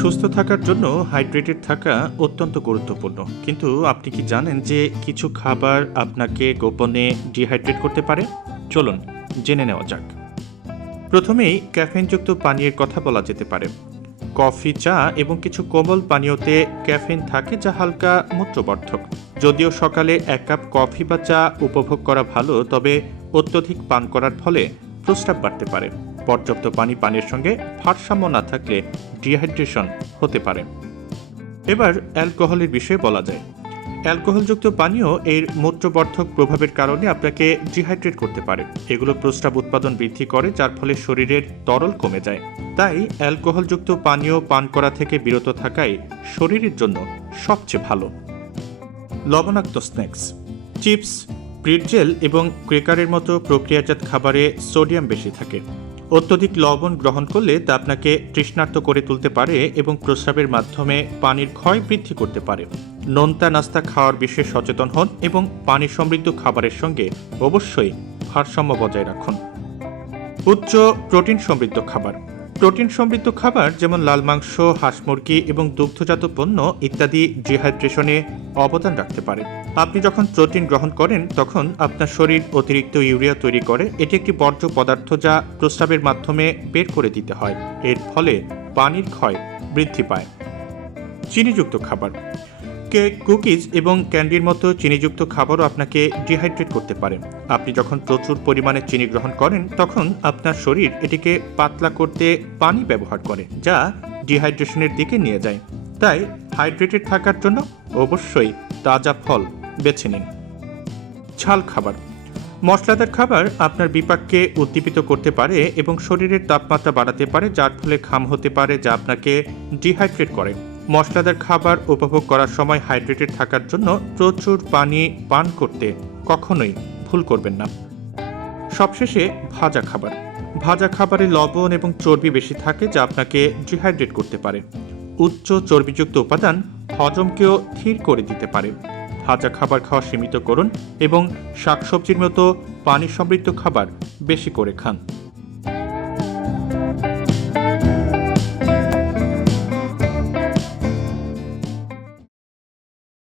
সুস্থ থাকার জন্য হাইড্রেটেড থাকা অত্যন্ত গুরুত্বপূর্ণ, কিন্তু আপনি কি জানেন যে কিছু খাবার আপনাকে গোপনে ডিহাইড্রেট করতে পারে? চলুন জেনে নেওয়া যাক। প্রথমেই ক্যাফেইনযুক্ত পানীয়ের কথা বলা যেতে পারে। কফি, চা এবং কিছু কোমল পানীয়তে ক্যাফেইন থাকে যা হালকা মূত্রবর্ধক। যদিও সকালে 1 কাপ কফি বা চা উপভোগ করা ভালো, তবে অত্যধিক পান করার ফলে প্রস্রাব বাড়তে পারে। পর্যাপ্ত পানির সঙ্গে ভারসাম্য না থাকলে ডিহাইড্রেশন হতে পারে। এবার অ্যালকোহলের বিষয়ে বলা যায়। অ্যালকোহলযুক্ত পানীয় এর মূত্রবর্ধক প্রভাবের কারণে আপনাকে ডিহাইড্রেট করতে পারে। এগুলো প্রস্রাব উৎপাদন বৃদ্ধি করে, যার ফলে শরীরের তরল কমে যায়। তাই অ্যালকোহলযুক্ত পানীয় পান করা থেকে বিরত থাকাই শরীরের জন্য সবচেয়ে ভালো। লবণাক্ত স্ন্যাক্স, চিপস, প্রিটজেল এবং ক্রেকারের মতো প্রক্রিয়াজাত খাবারে সোডিয়াম বেশি থাকে। অত্যধিক লবণ গ্রহণ করলে তা আপনাকে তৃষ্ণার্ত করে তুলতে পারে এবং প্রস্রাবের মাধ্যমে পানির ক্ষয় বৃদ্ধি করতে পারে। নোনতা নাস্তা খাওয়ার বিষয়ে সচেতন হন এবং পানি সমৃদ্ধ খাবারের সঙ্গে অবশ্যই ভারসাম্য বজায় রাখুন। উচ্চ প্রোটিন সমৃদ্ধ খাবার, প্রোটিন সমৃদ্ধ খাবার যেমন লাল মাংস, হাঁস মুরগি এবং দুগ্ধজাত পণ্য ইত্যাদি ডিহাইড্রেশনে অবদান রাখতে পারে। আপনি যখন প্রোটিন গ্রহণ করেন তখন আপনার শরীর অতিরিক্ত ইউরিয়া তৈরি করে। এটি একটি বর্জ্য পদার্থ যা প্রস্রাবের মাধ্যমে বের করে দিতে হয়। এর ফলে পানির ক্ষয় বৃদ্ধি পায়। চিনিযুক্ত খাবার, কেক, কুকিজ এবং ক্যান্ডির মতো চিনিযুক্ত খাবারও আপনাকে ডিহাইড্রেট করতে পারে। আপনি যখন প্রচুর পরিমাণে চিনি গ্রহণ করেন তখন আপনার শরীর এটিকে পাতলা করতে পানি ব্যবহার করে, যা ডিহাইড্রেশনের দিকে নিয়ে যায়। তাই হাইড্রেটেড থাকার জন্য অবশ্যই তাজা ফল বেছে নিন। ঝাল খাবার, মশলাদার খাবার আপনার বিপাককে উদ্দীপিত করতে পারে এবং শরীরের তাপমাত্রা বাড়াতে পারে, যার ফলে ঘাম হতে পারে, যা আপনাকে ডিহাইড্রেট করে। মশলাদার খাবার উপভোগ করার সময় হাইড্রেটেড থাকার জন্য প্রচুর পানি পান করতে কখনোই ভুল করবেন না। সবশেষে ভাজা খাবার, ভাজা খাবারে লবণ এবং চর্বি বেশি থাকে, যা আপনাকে ডিহাইড্রেট করতে পারে। উচ্চ চর্বিযুক্ত উপাদান হজমকেও ধীর করে দিতে পারে। ভাজা খাবার খাওয়া সীমিত করুন এবং শাকসবজির মতো পানি সমৃদ্ধ খাবার বেশি করে খান।